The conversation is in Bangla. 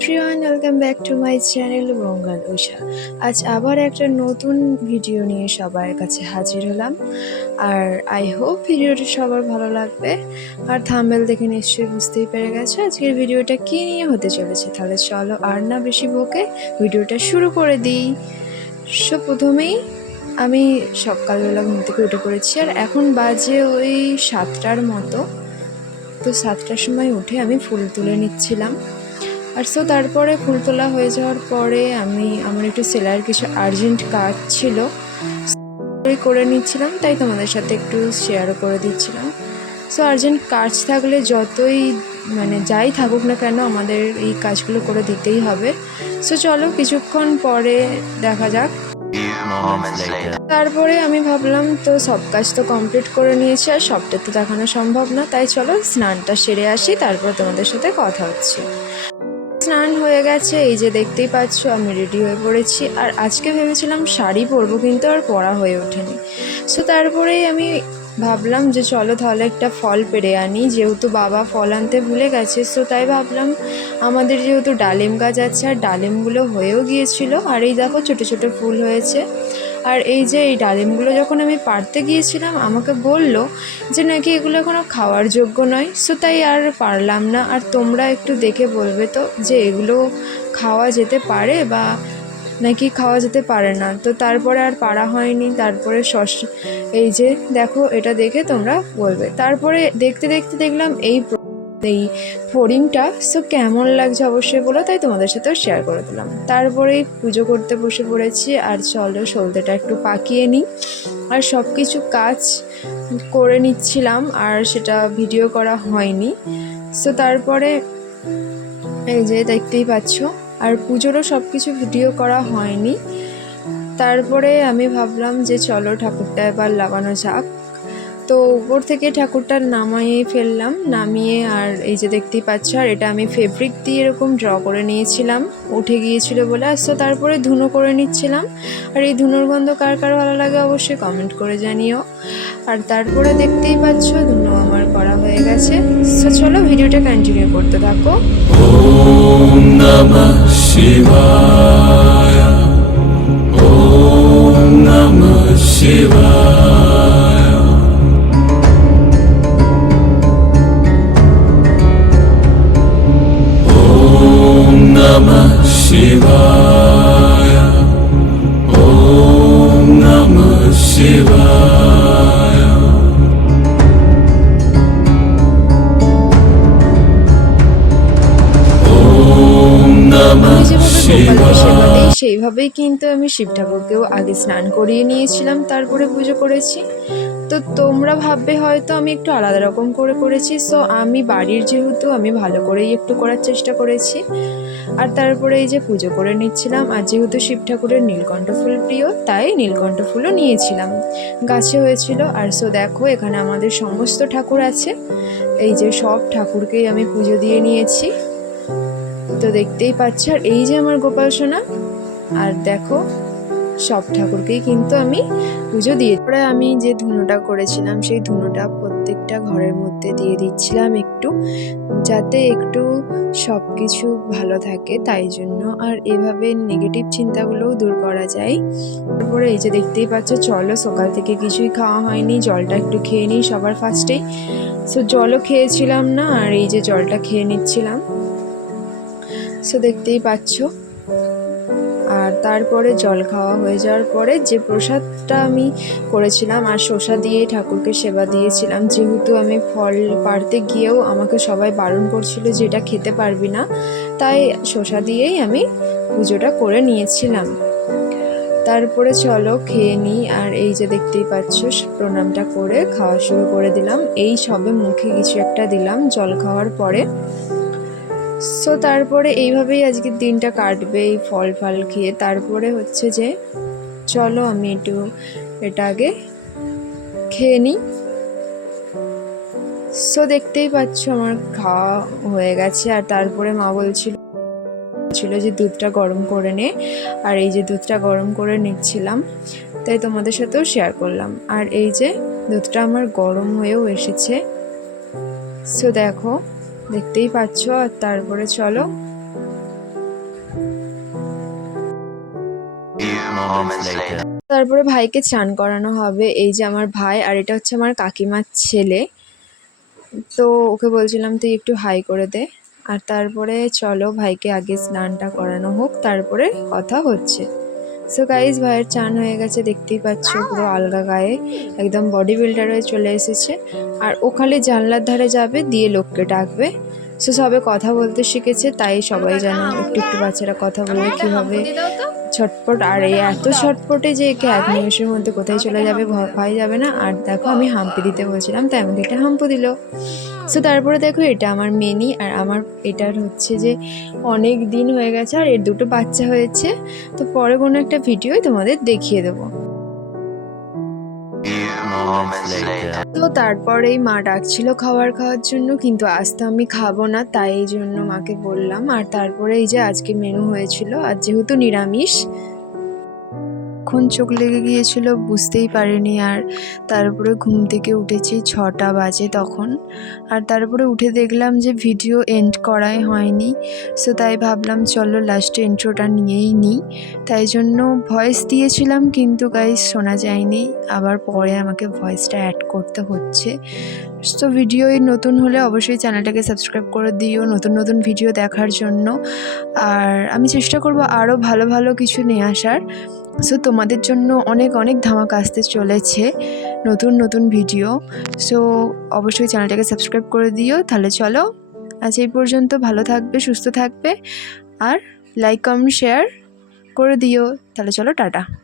Everyone welcome back to my channel Bangal Usha আজ আবার একটা নতুন ভিডিও নিয়ে সবার কাছে হাজির হলাম। আর আই হোপ ভিডিওটা সবার ভালো লাগবে। আর থাম্বেল দেখে নিশ্চয়ই বুঝতেই পেরে গেছে আজকের ভিডিওটা কী নিয়ে হতে চলেছে। তাহলে চলো আর না বেশি বকে ভিডিওটা শুরু করে দিই। সো প্রথমেই আমি সকালবেলা ঘুম থেকে উঠে পড়েছি আর এখন বাজে ওই সাতটার মতো। তো সাতটার সময় উঠে আমি ফুল তুলে নিচ্ছিলাম। আর সো তারপরে ফুল তোলা হয়ে যাওয়ার পরে আমি, আমার একটু সেলার কিছু আর্জেন্ট কাজ ছিল। করে নিচ্ছিলাম, তাই তোমাদের সাথে একটু শেয়ারও করে দিচ্ছিলাম। সো আর্জেন্ট কাজ থাকলে যতই মানে যাই থাকুক না কেন আমাদের এই কাজগুলো করে দিতেই হবে। সো চলো কিছুক্ষণ পরে দেখা যাক. তারপরে আমি ভাবলাম তো সব কাজ তো কমপ্লিট করে নিয়েছি, আর সবটা তো দেখানো সম্ভব না, তাই চলো স্নানটা সেরে আসি, তারপর তোমাদের সাথে কথা হচ্ছে। স্নান হয়ে গেছে, এই যে দেখতেই পাচ্ছ আমি রেডি হয়ে পড়েছি। আর আজকে ভেবেছিলাম শাড়ি পরবো, কিন্তু আর পরা হয়ে ওঠেনি। সো তারপরেই আমি ভাবলাম যে চলো তাহলে একটা ফল পেরে আনি, যেহেতু বাবা ফল আনতে ভুলে গেছে সো তাই ভাবলাম আমাদের যেহেতু ডালিম গাছ আছে, আর ডালিমগুলো হয়েও গিয়েছিল, আর এই দেখো ছোটো ছোটো ফুল হয়েছে। আর এই যে এই ডালিমগুলো যখন আমি পারতে গিয়েছিলাম, আমাকে বলল যে নাকি এগুলো এখনও খাওয়ার যোগ্য নয়। সো তাই আর পারলাম না। আর তোমরা একটু দেখে বলবে তো যে এগুলো খাওয়া যেতে পারে বা নাকি খাওয়া যেতে পারে না। তো তারপরে আর পারা হয়নি। তারপরে শস এই যে দেখো, এটা দেখে তোমরা বলবে। তারপরে দেখতে দেখতে দেখলাম এই এই ফড়িংটা সো কেমন লাগছে অবশ্যই বলো, তাই তোমাদের সাথেও শেয়ার করে দিলাম। তারপরেই পুজো করতে বসে পড়েছি, আর চলো সলতেটা একটু পাকিয়ে নিই। আর সব কিছু কাজ করে নিচ্ছিলাম, আর সেটা ভিডিও করা হয়নি। সো তারপরে এই যে দেখতেই পাচ্ছ, আর পুজোরও সব কিছু ভিডিও করা হয়নি। তারপরে আমি ভাবলাম যে চলো ঠাকুরটা এবার লাগানো যাক। তো উপর থেকে ঠাকুরটা নামিয়ে ফেললাম, নামিয়ে আর এই যে দেখতেই পাচ্ছ, আর এটা আমি ফেব্রিক দিয়ে এরকম ড্র করে নিয়েছিলাম, উঠে গিয়েছিল বলে। আসতো তারপরে ধুনো করে নিচ্ছিলাম। আর এই ধুনোর গন্ধ কার কার ভালো লাগে অবশ্যই কমেন্ট করে জানিও। আর তারপরে দেখতেই পাচ্ছ, ধুনো আমার করা হয়ে গেছে। তো চলো ভিডিওটা কন্টিনিউ করতে থাকো। সেইভাবেই কিন্তু আমি শিব ঠাকুরকেও আগে স্নান করিয়ে নিয়েছিলাম, তারপরে পুজো করেছি। তো তোমরা ভাববে হয়তো আমি একটু আলাদা রকম করে করেছি। সো আমি বাড়ির যেহেতু আমি ভালো করেই একটু করার চেষ্টা করেছি। আর তারপরে এই যে পুজো করে নিচ্ছিলাম, আর যেহেতু শিব ঠাকুরের নীলকণ্ঠ ফুল প্রিয়, তাই নীলকণ্ঠ ফুলও নিয়েছিলাম। গাছে হয়েছিল, আর সো দেখো, এখানে আমাদের সমস্ত ঠাকুর আছে। এই যে সব ঠাকুরকেই আমি পুজো দিয়ে নিয়েছি। তো দেখতেই পাচ্ছি, আর এই যে আমার গোপাল সোনা আর দেখো, সব ঠাকুরকেই কিন্তু আমি পুজো দিয়ে পরে আমি যে ধুনোটা করেছিলাম, সেই ধুনোটা প্রত্যেকটা ঘরের মধ্যে দিয়ে দিচ্ছিলাম একটু, যাতে একটু সব কিছু ভালো থাকে। তাই জন্য আর এভাবে নেগেটিভ চিন্তাগুলোও দূর করা যায়। তারপরে এই যে দেখতেই পাচ্ছ চলো সকাল থেকে কিছুই খাওয়া হয়নি, জলটা একটু খেয়ে নিই সবার ফার্স্টেই সো জলও খেয়েছিলাম না, আর এই যে জলটা খেয়ে নিচ্ছিলাম। সো দেখতেই পাচ্ছ আর তারপরে জল খাওয়া হয়ে যাওয়ার পরে যে প্রসাদটা আমি করেছিলাম আর শসা দিয়ে ঠাকুরকে সেবা দিয়েছিলাম, যেহেতু আমি ফল পাড়তে গিয়েও আমাকে সবাই বারণ করছিল যে এটা খেতে পারবি না, তাই শসা দিয়েই আমি পুজোটা করে নিয়েছিলাম। তারপরে চলো খেয়ে নিই আর এই যে দেখতেই পাচ্ছ, প্রণামটা করে খাওয়া শুরু করে দিলাম। এই সবে মুখে কিছু একটা দিলাম জল খাওয়ার পরে। সো তারপরে এইভাবেই আজকের দিনটা কাটবে, এই ফল ফল খেয়ে। তারপরে হচ্ছে যে, চলো আমি একটু এটা আগে খেয়ে নিই। সো দেখতেই পাচ্ছ আমার খাওয়া হয়ে গেছে। আর তারপরে মা বলছিল ছিল যে দুধটা গরম করে নে। আর এই যে দুধটা গরম করে নিচ্ছিলাম, তাই তোমাদের সাথেও শেয়ার করলাম। আর এই যে দুধটা আমার গরম হয়েও এসেছে। সো দেখো দেখতেই পাচ্ছ আর তারপরে চলো। তারপরে ভাইকে চান করানো হবে এই যে আমার ভাই আর এটা হচ্ছে আমার কাকিমার ছেলে। তো ওকে বলছিলাম তুই একটু হাই করে দে। আর তারপরে চলো ভাইকে আগে স্নানটা করানো হোক তারপরে কথা হচ্ছে। সো গাইজ ভাইয়ের চান হয়ে গেছে, দেখতেই পাচ্ছ, পুরো আলগা গায়ে, একদম বডি বিল্ডার হয়ে চলে এসেছে। আর ও খালি জানলার ধারে যাবে, দিয়ে লোককে ডাকবে। সো সবে কথা বলতে শিখেছে, তাই সবাই জানে, একটু একটু বাচ্চারা কথা বললে কীভাবে ছটপট। আর এই এত ছটপটে যে একে এক নিমেষের মধ্যে কোথায় চলে যাবে ভয় যাবে না। আর দেখো, আমি হাম্পি দিতে বলছিলাম, তাই আমাকে একটা হাম্পু দিল। সো তারপরে দেখো এটা আমার মেনি আর আমার এটার হচ্ছে যে অনেক দিন হয়ে গেছে আর এর দুটো বাচ্চা হয়েছে তো পরে কোনো একটা ভিডিওই তোমাদের দেখিয়ে দেবো. তো তারপরেই মা ডাকছিল খাবার খাওয়ার জন্য, কিন্তু আজ তো আমি খাব না, তাই জন্য মাকে বললাম আর তারপরে এই যে আজকে মেনু হয়েছিল আর যেহেতু নিরামিষ এখন চোখ লেগে গিয়েছিল, বুঝতেই পারিনি আর। তারপরে ঘুম থেকে উঠেছি ছটা বাজে তখন। আর তারপরে উঠে দেখলাম যে ভিডিও এন্ড করাই হয়নি। সো তাই ভাবলাম, চলো লাস্টে ইন্ট্রোটা নিয়েই নিই তাই জন্য ভয়েস দিয়েছিলাম, কিন্তু গাইজ শোনা যায়নি। আবার পরে আমাকে ভয়েসটা অ্যাড করতে হচ্ছে। তো ভিডিও নতুন হলে অবশ্যই চ্যানেলটাকে সাবস্ক্রাইব করে দিও, নতুন নতুন ভিডিও দেখার জন্য। আর আমি চেষ্টা করব আরও ভালো ভালো কিছু নিয়ে আসার সো তোমাদের জন্য অনেক অনেক ধামাকা আসতে চলেছে নতুন নতুন ভিডিও সো অবশ্যই চ্যানেলটাকে সাবস্ক্রাইব করে দিও। তাহলে চলো, আজ এই পর্যন্ত ভালো থাকবে, সুস্থ থাকবে আর লাইক কমেন্ট শেয়ার করে দিও। তাহলে চলো, টাটা।